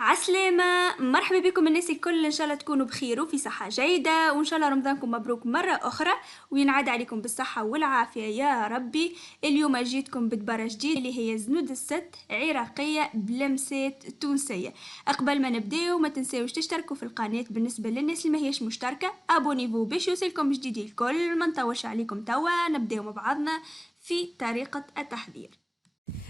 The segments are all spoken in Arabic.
عسلامة، مرحبا بكم الناس الكل. ان شاء الله تكونوا بخير وفي صحة جيدة، وان شاء الله رمضانكم مبروك مرة اخرى وينعاد عليكم بالصحة والعافية يا ربي. اليوم جيتكم بدبارة جديد اللي هي زنود الست عراقية بلمسات تونسية. قبل ما نبداو ما تنساوش تشتركوا في القناة. بالنسبة للناس اللي ما هيش مشتركة ابونيفو باش يوصلكم جديد الكل. ما نطولش عليكم توا نبداو مع بعضنا في طريقة التحضير.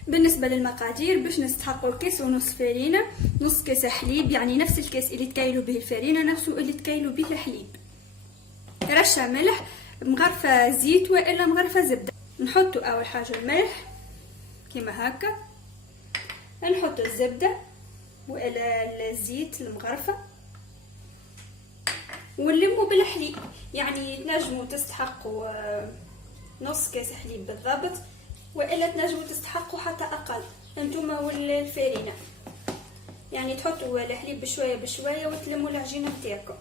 بالنسبة للمقادير باش نستحقوا كيس ونص فرينة، نص كيس حليب يعني نفس الكيس اللي تكايلوا به الفرينة نفسه اللي تكايلوا به الحليب، رشة ملح، مغرفة زيت والا مغرفة زبدة. نحطوا اول حاجة الملح كيما هكا، نحط الزبدة والا الزيت المغرفة ونلموا بالحليب. يعني تنجموا تستحقوا نص كيس حليب بالضبط، والا تنجموا تستحقوا حتى اقل انتوما والفرينه. يعني تحطوا الحليب بشويه بشويه وتلموا العجينه نتاعكم.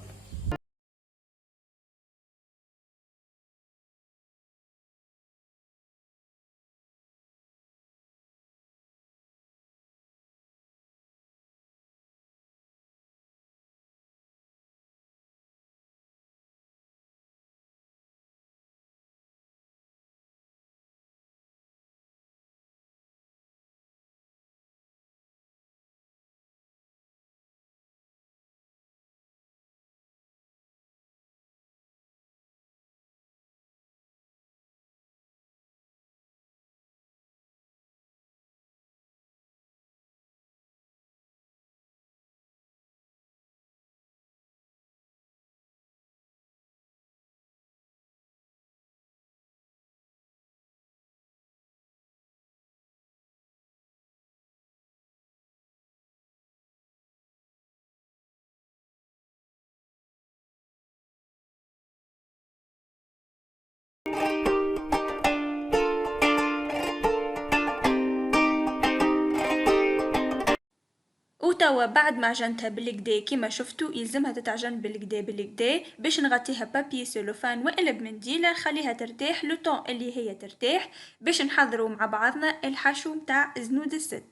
وتوا بعد ما عجنتها بالكدا كيما شفتوا يلزمها تتعجن بالكدا باش نغطيها بابي سيلوفان والا بمنديله نخليها ترتاح لو طون اللي هي ترتاح باش نحضروا مع بعضنا الحشو متاع زنود الست.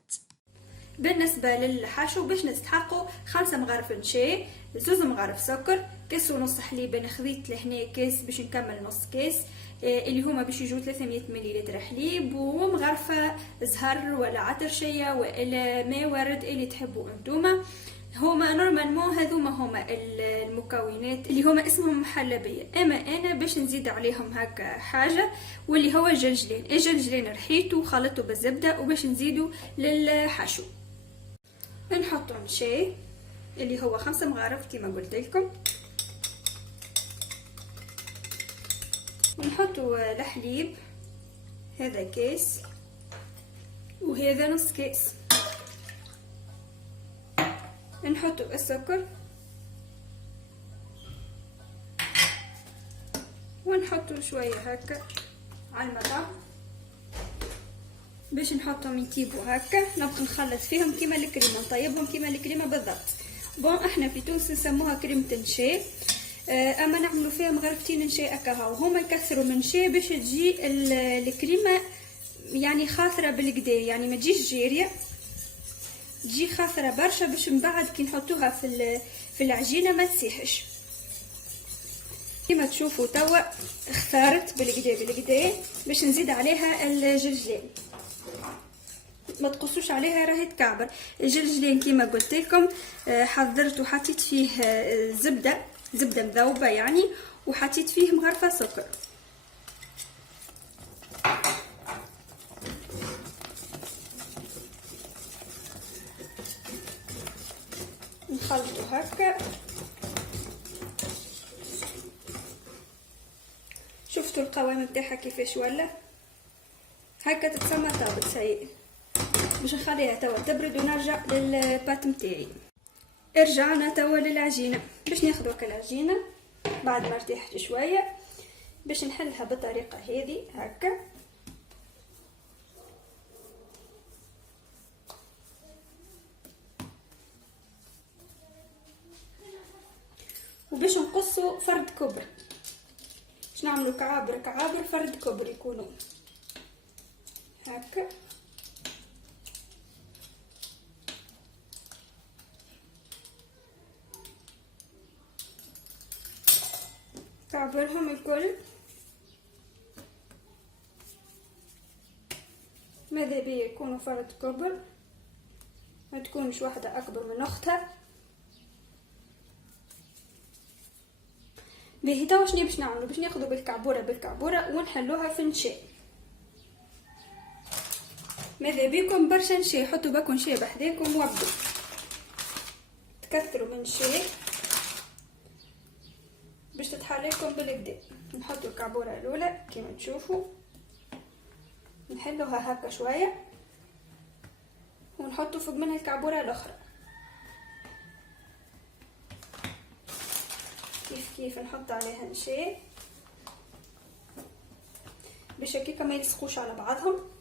بالنسبة للحشو باش نستحقوا 5 مغارف نشا، 2 مغارف سكر، كيس ونص حليب. انا خذيت لهنا كيس باش نكمل نص كيس اللي هما باش يجوا 300 مليلتر حليب، ومغرفة زهر ولا عطرشية ولا ما ورد اللي تحبوا انتوما. هما نورمالمون هذوما هما المكونات اللي هما اسمهم محلبية، اما انا باش نزيد عليهم هكا حاجة واللي هو الجلجلين رحيته وخلطته بالزبدة وباش نزيدو للحشو. نحطو نشا اللي هو 5 مغارف كما قلت لكم، ونحطو الحليب هذا كيس وهذا نص كيس، نحطو السكر ونحطو شويه هكا على المذاق باش نحطهم يطيبوا هكا. نبقى نخلط فيهم كيما الكريمه، نطيبهم كيما الكريمه بالضبط. بون احنا في تونس نسموها كريمه النشا، اما نعملوا فيها مغرفتين نشا هكا، وهما يكثروا من نشا باش تجي الكريمه يعني خاثره بالكدا، يعني ما تجيش جيريه، تجي خاثره برشا باش من بعد كي نحطوها في العجينه ما تسيحش. كما تشوفوا توا اختارت بالكدا باش نزيد عليها الجلجلين، ما تقصوش عليها راهي تكعبر. الجلجلين كما قلت لكم حضرت وحطيت فيه زبده مذوبه يعني، وحطيت فيه مغرفه سكر. نخلطو هكا. شفتوا القوام نتاعها كيفاش ولا هكا تتسمى طابت سيء. باش نخليها توا تبرد ونرجع للبات نتاعي. رجعنا توا للعجينه باش ناخذ العجينه بعد ما ارتاحت شويه باش نحلها بالطريقه هذه هكا، وباش نقصوا فرد كبر، باش نعملوا كعابر فرد كبر يكونوا هكا. نكعبلهم الكل. ماذا بيا يكونوا فرد كبر، ما تكونش واحدة اكبر من اختها. باهي توا شنو باش نعملوا؟ باش ناخذوا بالكعبوره ونحلوها في نشاء. ماذا بيكم برشا نشاء، حطوا باكم نشاء بحذاكم وابدوا تكثروا من الشاي باش تتحليكم بالكدا. نحطوا الكعبوره الاولى كما تشوفوا، نحلوها هكا شويه ونحطوا فوق منها الكعبوره الاخرى. كيف نحط عليها نشاء باش هكاكا ما يلصقوش على بعضهم.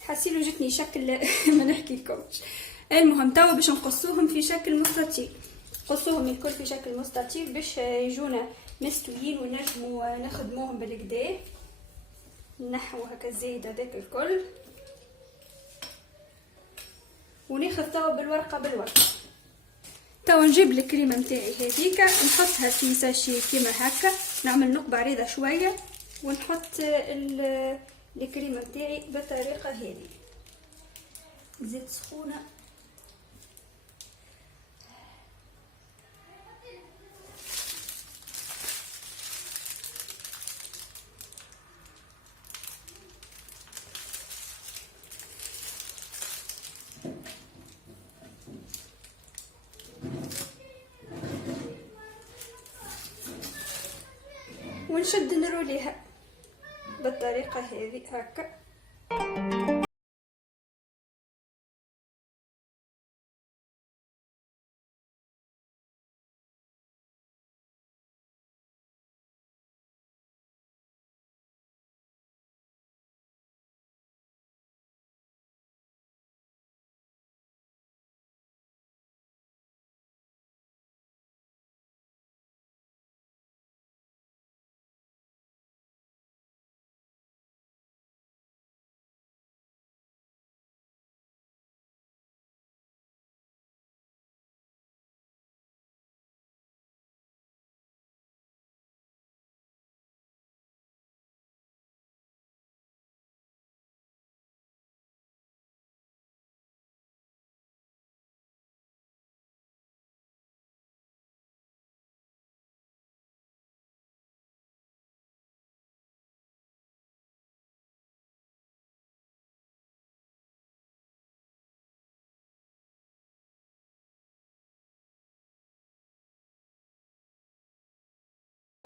حسيلو جتني شكل ما نحكيلكمش. المهم توا باش نقصوهم في شكل مستطيل، قصوهم الكل في شكل مستطيل باش يجونا مستويين ونجموا نخدموهم بالكدا. نحو هكا الزايد هذاك الكل وناخذ توا بالورقه. توا نجيب الكريمه نتاعي هذيك نحطها في ساشي كيما هكا، نعمل نقبه عريضه شويه ونحط الكريمه نتاعي بالطريقه هذه. زيت سخونه ونشد نروليها بالطريقه هذه هكا.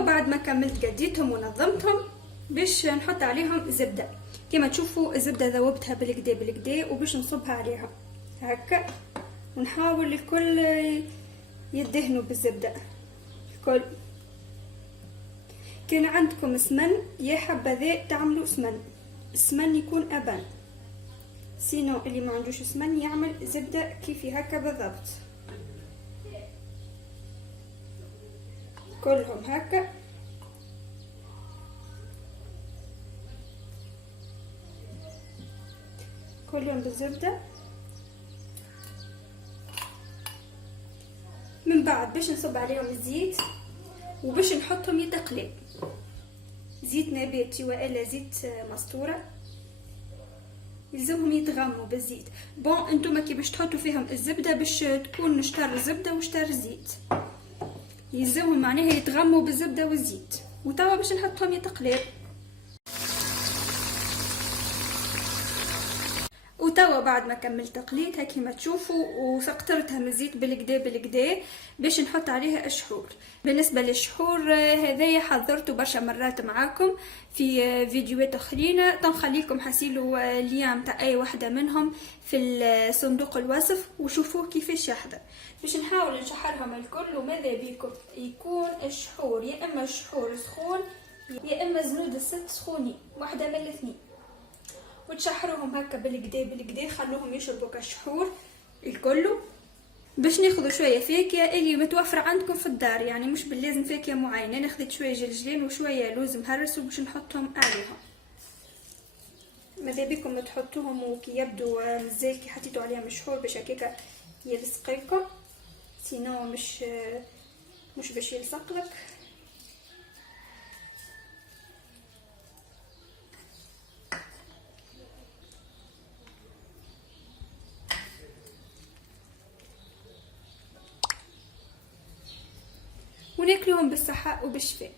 بعد ما كملت قديتهم ونظمتهم باش نحط عليهم زبده. كما تشوفوا الزبده ذوبتها بالكدا بالكدا، وباش نصبها عليها هكا ونحاول الكل يدهنوا بالزبده الكل. كان عندكم سمن يا حبذا تعملوا سمن، السمن يكون ابان، سينو اللي ما عندوش سمن يعمل زبده كيفي هكا بالضبط. كلهم هكا كلهم بالزبده. من بعد باش نصب عليهم الزيت وباش نحطهم يتقلب، زيت نباتي والا زيت مستوره، يلزمهم يتغموا بالزيت. بون انتوما كي باش تحطوا فيهم الزبده باش تكون شطر زبده وشطر زيت، يلزمهم معناها يتغموا بالزبده والزيت. وتوا باش نحطهم يتقلب. وتوا بعد ما كملت تقليتها كيما تشوفوا وسقطرتها من الزيت بالكدا بالكدا باش نحط عليها الشحور. بالنسبه للشحور هذايا حضرته برشا مرات معاكم في فيديوهات اخرين، تنخليكم حاسيلوا اللين متاع اي واحده منهم في صندوق الوصف وشوفوه كيفاش يحضر. باش نحاول نشحرهم الكل. وماذا بيكم يكون الشحور يا اما الشحور سخون يا اما زنود الست سخونين، واحده من الاثنين، وتشحروهم هكا بالكدا بالكدا، خلوهم يشربوا كالشحور الكل. باش ناخذ شويه فاكهه اللي متوفره عندكم في الدار، يعني مش باللازم فاكهه معينه. ناخذ شويه جلجلين وشويه لوز مهرس وباش نحطهم عليهم. ماذا بكم تحطوهم وكي يبدو مزال كي حطيتوا عليهم الشحور باش هكاكا يلصق لكم، سينو مش باش يلصق لك. وناكلوهم بالصحة وبالشفاء.